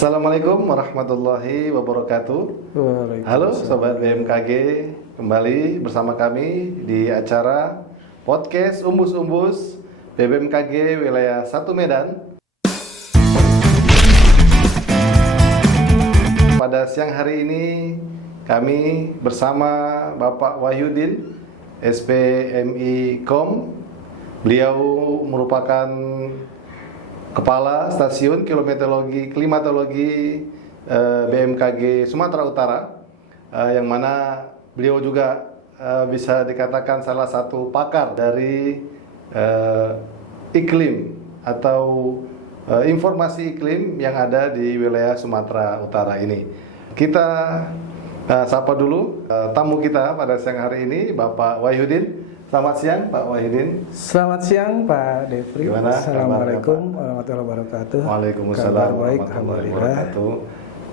Assalamualaikum warahmatullahi wabarakatuh. Halo Sobat BMKG, kembali bersama kami di acara podcast Umbus-Umbus BMKG Wilayah 1 Medan. Pada siang hari ini kami bersama Bapak Wahyudin, SPMI KOM. Beliau merupakan Kepala Stasiun Klimatologi BMKG Sumatera Utara, yang mana beliau juga bisa dikatakan salah satu pakar dari iklim atau informasi iklim yang ada di wilayah Sumatera Utara ini. Kita sapa dulu tamu kita pada siang hari ini, Bapak Wahyudin. Selamat siang Pak Wahyudin. Selamat siang Pak Devri. Gimana? Assalamualaikum warahmatullahi wabarakatuh. Waalaikumsalam warahmatullahi wabarakatuh.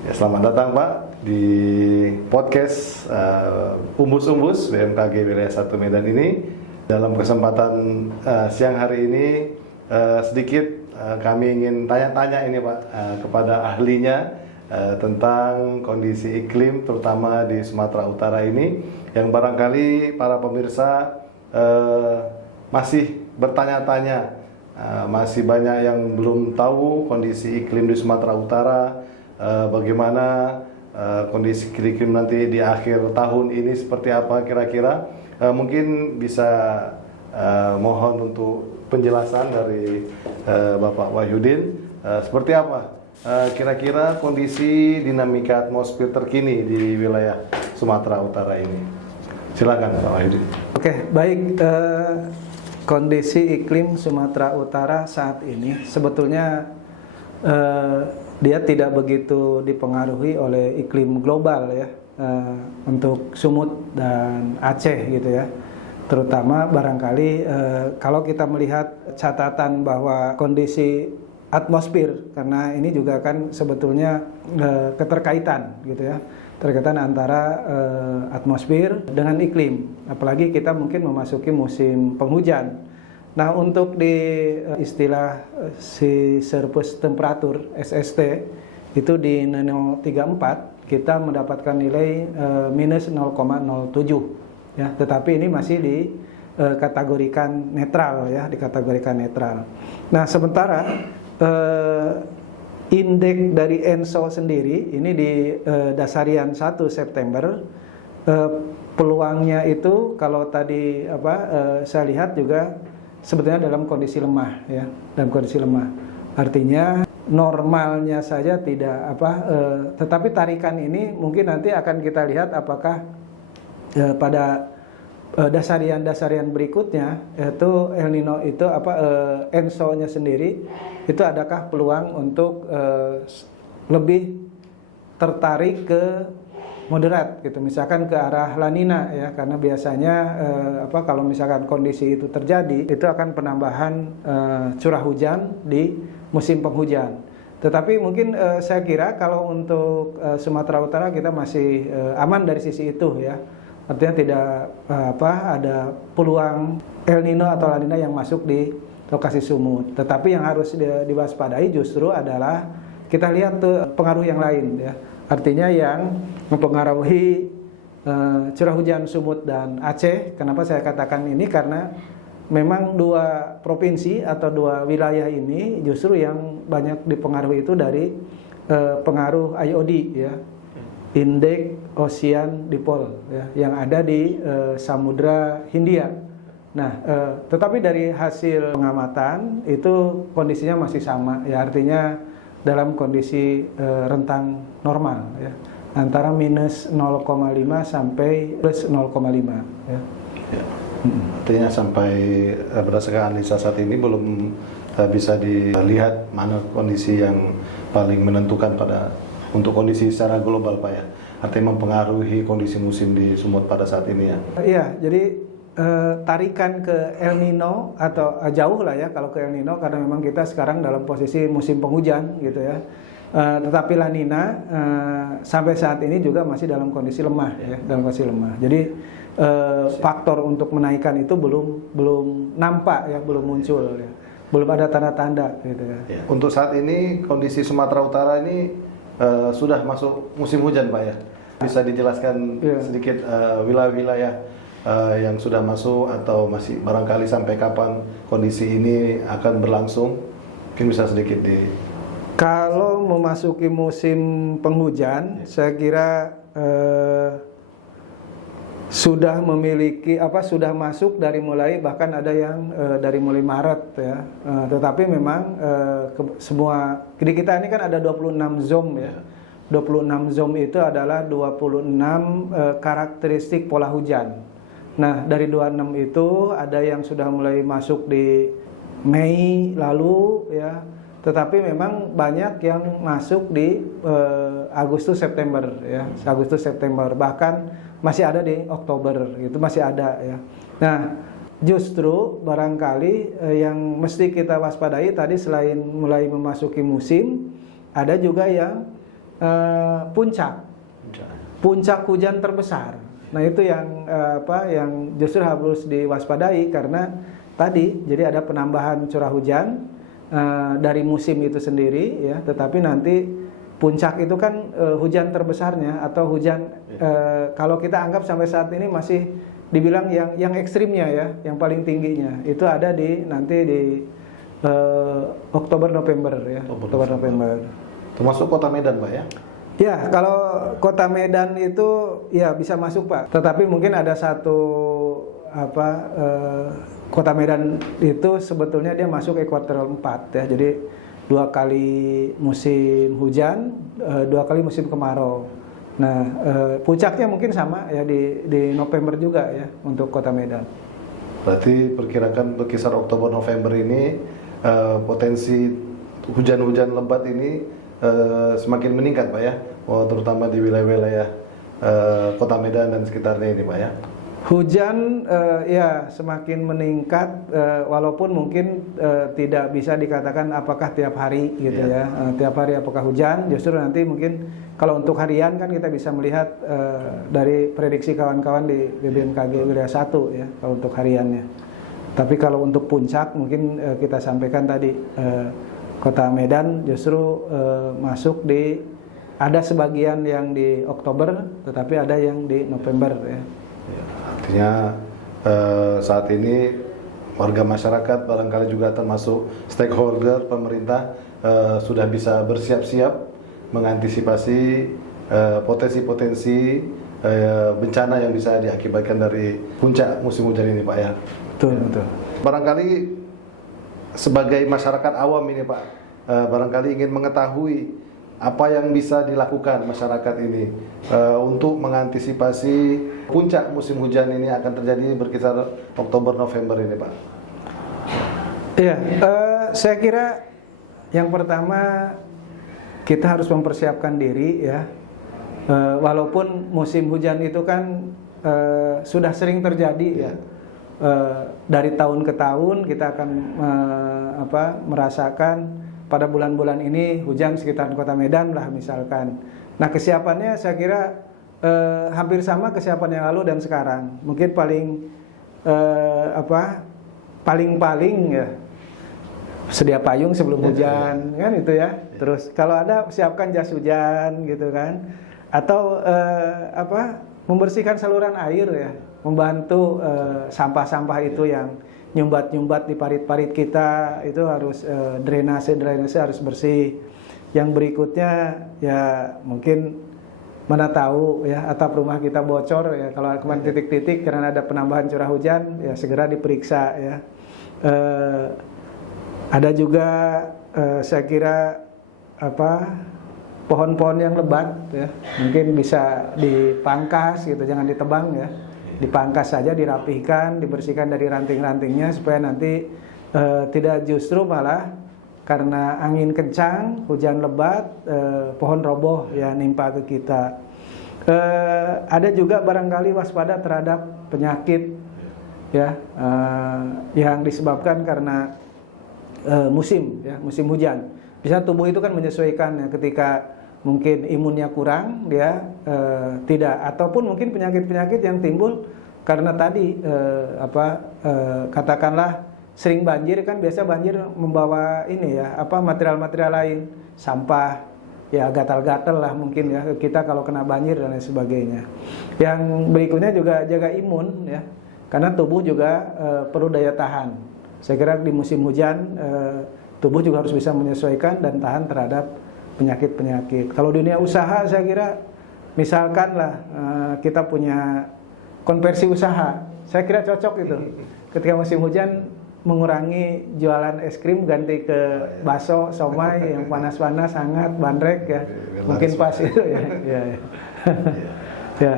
Ya, selamat datang Pak di podcast Umbus-Umbus BMKG Wilayah 1 Medan ini. Dalam kesempatan siang hari ini sedikit kami ingin tanya-tanya ini Pak kepada ahlinya tentang kondisi iklim terutama di Sumatera Utara ini, yang barangkali para pemirsa masih bertanya-tanya, masih banyak yang belum tahu kondisi iklim di Sumatera Utara, bagaimana kondisi iklim nanti di akhir tahun ini seperti apa kira-kira. Mungkin bisa mohon untuk penjelasan dari Bapak Wahyudin, seperti apa kira-kira kondisi dinamika atmosfer terkini di wilayah Sumatera Utara ini. Silakan Pak Wahyudin. Oke, baik. Kondisi iklim Sumatera Utara saat ini sebetulnya dia tidak begitu dipengaruhi oleh iklim global ya, untuk Sumut dan Aceh gitu ya. Terutama barangkali kalau kita melihat catatan bahwa kondisi atmosfer, karena ini juga kan sebetulnya keterkaitan gitu ya, terkaitan antara atmosfer dengan iklim, apalagi kita mungkin memasuki musim penghujan. Nah, untuk di istilah si surface temperature SST itu di Nano 34 kita mendapatkan nilai minus 0,07 ya, tetapi ini masih dikategorikan netral ya, dikategorikan netral. Nah, sementara indeks dari ENSO sendiri ini di dasarian 1 September peluangnya itu kalau tadi saya lihat juga sebetulnya dalam kondisi lemah ya, dalam kondisi lemah. Artinya normalnya saja tidak tetapi tarikan ini mungkin nanti akan kita lihat apakah pada dasarian berikutnya, yaitu El Nino itu ENSO-nya sendiri itu adakah peluang untuk lebih tertarik ke moderat gitu, misalkan ke arah La Nina ya, karena biasanya kalau misalkan kondisi itu terjadi itu akan penambahan curah hujan di musim penghujan. Tetapi mungkin saya kira kalau untuk Sumatera Utara kita masih aman dari sisi itu ya. Artinya tidak ada peluang El Nino atau La Nina yang masuk di lokasi Sumut. Tetapi yang harus diwaspadai justru adalah kita lihat tuh pengaruh yang lain ya. Artinya yang mempengaruhi curah hujan Sumut dan Aceh. Kenapa saya katakan ini? Karena memang dua provinsi atau dua wilayah ini justru yang banyak dipengaruhi itu dari pengaruh IOD ya, Indeks Ocean Dipole ya, yang ada di Samudra Hindia. Nah, tetapi dari hasil pengamatan itu kondisinya masih sama ya, artinya dalam kondisi rentang normal ya, antara minus 0,5 sampai plus 0,5 ya. Ya. Artinya sampai berdasarkan analisa saat ini belum bisa dilihat mana kondisi yang paling menentukan untuk kondisi secara global Pak ya. Artinya mempengaruhi kondisi musim di Sumut pada saat ini ya. Iya, jadi tarikan ke El Nino atau jauh lah ya kalau ke El Nino, karena memang kita sekarang dalam posisi musim penghujan gitu ya. Tetapi La Nina sampai saat ini juga masih dalam kondisi lemah ya, dalam kondisi lemah. Jadi faktor untuk menaikkan itu belum nampak ya, belum muncul ya. Belum ada tanda-tanda gitu ya. Untuk saat ini kondisi Sumatera Utara ini sudah masuk musim hujan Pak ya. Bisa dijelaskan sedikit wilayah-wilayah yang sudah masuk atau masih barangkali sampai kapan kondisi ini akan berlangsung? Mungkin bisa sedikit di... Kalau memasuki musim penghujan, saya kira sudah memiliki sudah masuk dari mulai, bahkan ada yang dari mulai Maret ya. Tetapi memang semua di kita ini kan ada 26 zone ya. 26 zone itu adalah 26 karakteristik pola hujan. Nah, dari 26 itu ada yang sudah mulai masuk di Mei lalu ya. Tetapi memang banyak yang masuk di Agustus September ya, Agustus September, bahkan masih ada di Oktober, itu masih ada ya. Nah, justru barangkali yang mesti kita waspadai tadi, selain mulai memasuki musim, ada juga yang puncak hujan terbesar. Nah, itu yang yang justru harus diwaspadai, karena tadi jadi ada penambahan curah hujan dari musim itu sendiri ya, tetapi nanti puncak itu kan hujan terbesarnya atau hujan kalau kita anggap sampai saat ini masih dibilang yang ekstrimnya ya, yang paling tingginya itu ada nanti di Oktober November ya, Oktober November. Termasuk Kota Medan Pak ya? Ya, kalau Kota Medan itu ya bisa masuk Pak, tetapi mungkin ada satu Kota Medan itu sebetulnya dia masuk ekuatorial 4 ya. Jadi 2 kali musim hujan, 2 kali musim kemarau. Nah, puncaknya mungkin sama ya di November juga ya untuk Kota Medan. Berarti perkirakan berkisar Oktober November ini potensi hujan-hujan lebat ini semakin meningkat Pak ya, terutama di wilayah-wilayah Kota Medan dan sekitarnya ini Pak ya. Hujan ya semakin meningkat, walaupun mungkin tidak bisa dikatakan apakah tiap hari gitu ya. Tiap hari apakah hujan, justru nanti mungkin kalau untuk harian kan kita bisa melihat dari prediksi kawan-kawan di BBMKG wilayah 1 ya kalau untuk hariannya. Tapi kalau untuk puncak mungkin kita sampaikan tadi Kota Medan justru masuk ada sebagian yang di Oktober, tetapi ada yang di November ya. Artinya saat ini warga masyarakat barangkali juga termasuk stakeholder pemerintah sudah bisa bersiap-siap mengantisipasi potensi-potensi bencana yang bisa diakibatkan dari puncak musim hujan ini Pak ya. Betul. Barangkali sebagai masyarakat awam ini Pak, barangkali ingin mengetahui apa yang bisa dilakukan masyarakat ini untuk mengantisipasi puncak musim hujan ini akan terjadi berkisar Oktober November ini Pak. Iya, saya kira yang pertama kita harus mempersiapkan diri ya. Walaupun musim hujan itu kan sudah sering terjadi ya. Dari tahun ke tahun kita akan merasakan pada bulan-bulan ini hujan sekitar Kota Medan lah misalkan. Nah, kesiapannya saya kira hampir sama kesiapan yang lalu dan sekarang. Mungkin paling ya sedia payung sebelum hujan kan itu ya. Terus kalau ada siapkan jas hujan gitu kan. Atau membersihkan saluran air ya, membantu sampah-sampah itu yang nyumbat-nyumbat di parit-parit kita itu harus drainase harus bersih. Yang berikutnya ya mungkin mana tahu ya atap rumah kita bocor ya, kalau kemarin titik-titik karena ada penambahan curah hujan ya segera diperiksa ya. Ada juga saya kira pohon-pohon yang lebat ya mungkin bisa dipangkas gitu, jangan ditebang ya. Dipangkas saja, dirapihkan, dibersihkan dari ranting-rantingnya supaya nanti tidak justru malah karena angin kencang, hujan lebat, pohon roboh ya nimpa ke kita. Ada juga barangkali waspada terhadap penyakit ya yang disebabkan karena musim hujan. Bisa tubuh itu kan menyesuaikan ya, ketika mungkin imunnya kurang dia tidak, ataupun mungkin penyakit-penyakit yang timbul karena tadi katakanlah sering banjir kan, biasa banjir membawa ini ya material-material lain, sampah ya gatal-gatal lah mungkin ya kita kalau kena banjir dan lain sebagainya. Yang berikutnya juga jaga imun ya, karena tubuh juga perlu daya tahan. Saya kira di musim hujan tubuh juga harus bisa menyesuaikan dan tahan terhadap penyakit-penyakit. Kalau dunia usaha saya kira misalkan lah kita punya konversi usaha, saya kira cocok itu. Ketika musim hujan mengurangi jualan es krim, ganti ke bakso, somai yang panas-panas, hangat, bandrek ya. Mungkin pas itu ya. Ya.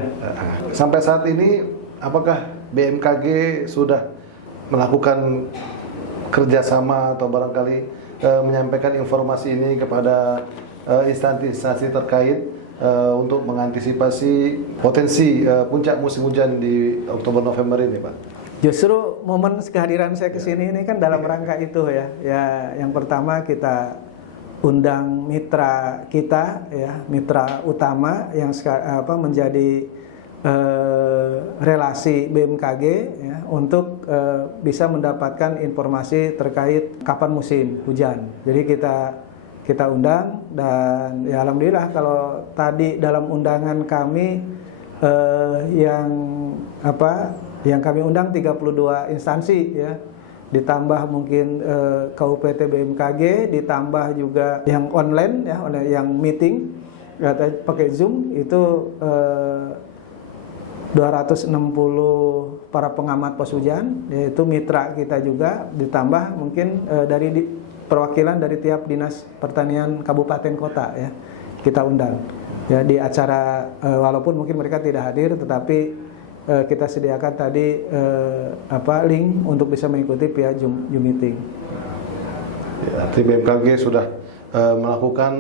Sampai saat ini apakah BMKG sudah melakukan kerjasama atau barangkali menyampaikan informasi ini kepada instansi-instansi terkait untuk mengantisipasi potensi puncak musim hujan di Oktober-November ini, Pak? Justru momen kehadiran saya ke sini ini kan dalam rangka itu ya. Ya, yang pertama kita undang mitra kita ya, mitra utama yang menjadi relasi BMKG ya, untuk bisa mendapatkan informasi terkait kapan musim hujan. Jadi kita undang, dan ya alhamdulillah kalau tadi dalam undangan kami yang kami undang 32 instansi ya, ditambah mungkin KUPT BMKG, ditambah juga yang online ya, yang meeting ya, pakai Zoom itu 260 para pengamat pos hujan, yaitu mitra kita juga, ditambah mungkin dari perwakilan dari tiap dinas pertanian kabupaten kota ya, kita undang ya di acara, walaupun mungkin mereka tidak hadir, tetapi kita sediakan tadi link untuk bisa mengikuti via Zoom meeting. Ya, tim BMKG sudah melakukan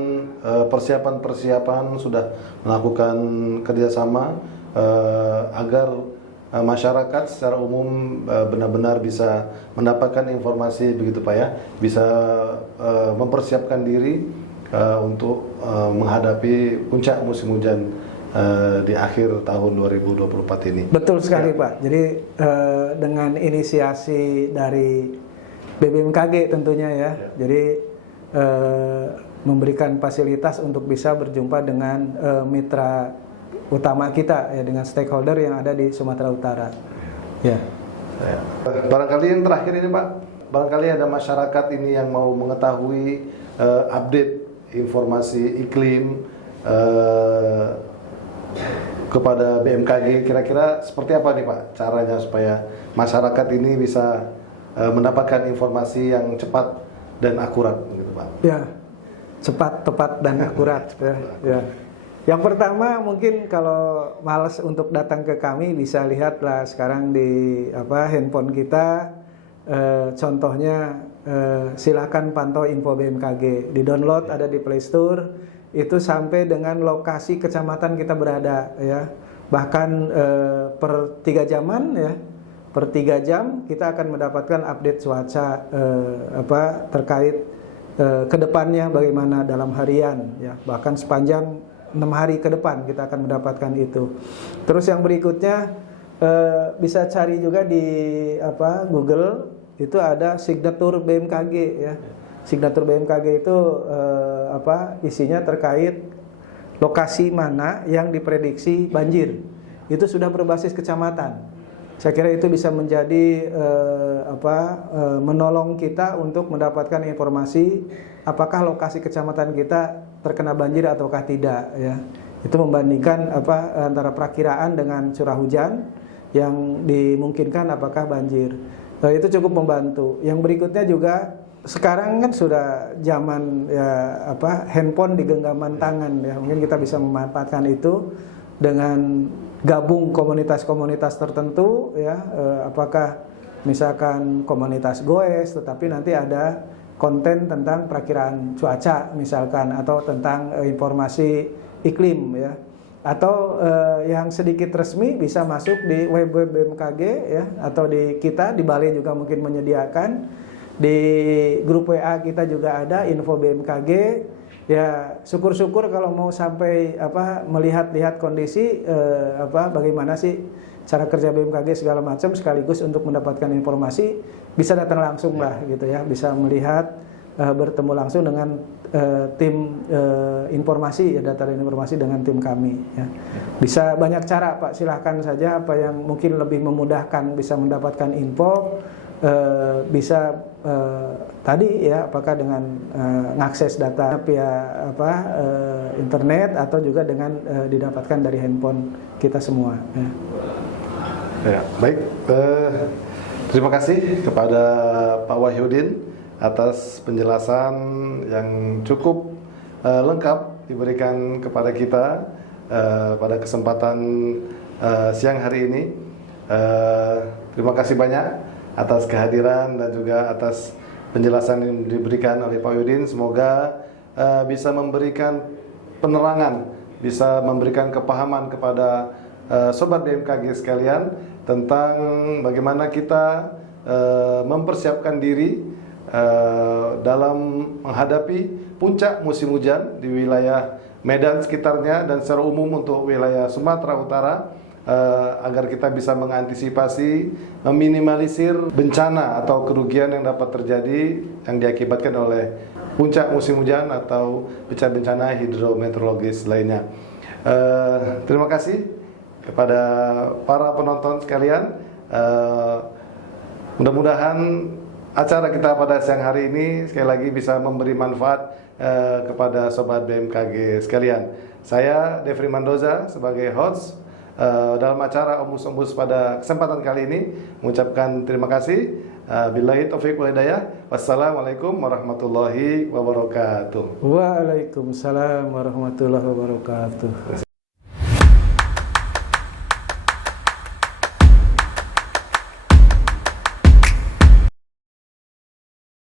persiapan, sudah melakukan kerjasama agar masyarakat secara umum benar-benar bisa mendapatkan informasi begitu Pak ya, bisa mempersiapkan diri untuk menghadapi puncak musim hujan di akhir tahun 2024 ini. Betul sekali ya. Pak. Jadi dengan inisiasi dari BMKG tentunya ya. Jadi memberikan fasilitas untuk bisa berjumpa dengan mitra utama kita ya, dengan stakeholder yang ada di Sumatera Utara. Ya. Barangkali yang terakhir ini Pak, barangkali ada masyarakat ini yang mau mengetahui update informasi iklim kepada BMKG, kira-kira seperti apa nih Pak caranya supaya masyarakat ini bisa mendapatkan informasi yang cepat dan akurat gitu Pak? Ya, cepat, tepat dan akurat ya. Yang pertama mungkin kalau malas untuk datang ke kami bisa lihatlah sekarang di handphone kita, contohnya silakan pantau info BMKG, di download ada di Play Store. Itu sampai dengan lokasi kecamatan kita berada ya, bahkan per 3 jaman ya, per 3 jam kita akan mendapatkan update cuaca terkait kedepannya bagaimana dalam harian ya, bahkan sepanjang 6 hari ke depan kita akan mendapatkan itu. Terus yang berikutnya bisa cari juga di Google, itu ada signatur BMKG ya. Signatur BMKG itu isinya terkait lokasi mana yang diprediksi banjir. Itu sudah berbasis kecamatan. Saya kira itu bisa menjadi menolong kita untuk mendapatkan informasi apakah lokasi kecamatan kita terkena banjir ataukah tidak ya. Itu membandingkan antara perakiraan dengan curah hujan yang dimungkinkan apakah banjir. Itu cukup membantu. Yang berikutnya juga sekarang kan sudah zaman ya handphone di genggaman tangan ya, mungkin kita bisa memanfaatkan itu dengan gabung komunitas-komunitas tertentu ya, apakah misalkan komunitas goes, tetapi nanti ada konten tentang perakiraan cuaca misalkan, atau tentang informasi iklim ya, atau yang sedikit resmi bisa masuk di web BMKG ya, atau di kita di Bali juga mungkin menyediakan. Di grup WA kita juga ada info BMKG ya. Syukur-syukur kalau mau sampai melihat-lihat kondisi bagaimana sih cara kerja BMKG segala macam, sekaligus untuk mendapatkan informasi bisa datang langsung lah gitu ya, bisa melihat bertemu langsung dengan tim informasi, data dan informasi dengan tim kami. Ya. Bisa banyak cara Pak, silahkan saja apa yang mungkin lebih memudahkan bisa mendapatkan info, bisa tadi ya apakah dengan mengakses data via internet atau juga dengan didapatkan dari handphone kita semua. Ya. Ya, baik. Terima kasih kepada Pak Wahyudin atas penjelasan yang cukup lengkap diberikan kepada kita pada kesempatan siang hari ini. Terima kasih banyak atas kehadiran dan juga atas penjelasan yang diberikan oleh Pak Wahyudin. Semoga bisa memberikan penerangan, bisa memberikan kepahaman kepada Sobat BMKG sekalian tentang bagaimana kita mempersiapkan diri dalam menghadapi puncak musim hujan di wilayah Medan sekitarnya dan secara umum untuk wilayah Sumatera Utara, agar kita bisa mengantisipasi, meminimalisir bencana atau kerugian yang dapat terjadi yang diakibatkan oleh puncak musim hujan atau bencana hidrometeorologis lainnya. Terima kasih kepada para penonton sekalian. Mudah-mudahan acara kita pada siang hari ini sekali lagi bisa memberi manfaat kepada Sobat BMKG sekalian. Saya Devri Mandoza sebagai host dalam acara Umbus-Umbus pada kesempatan kali ini mengucapkan terima kasih. Billahi taufiq wal hidayah. Wassalamualaikum warahmatullahi wabarakatuh. Waalaikumsalam warahmatullahi wabarakatuh.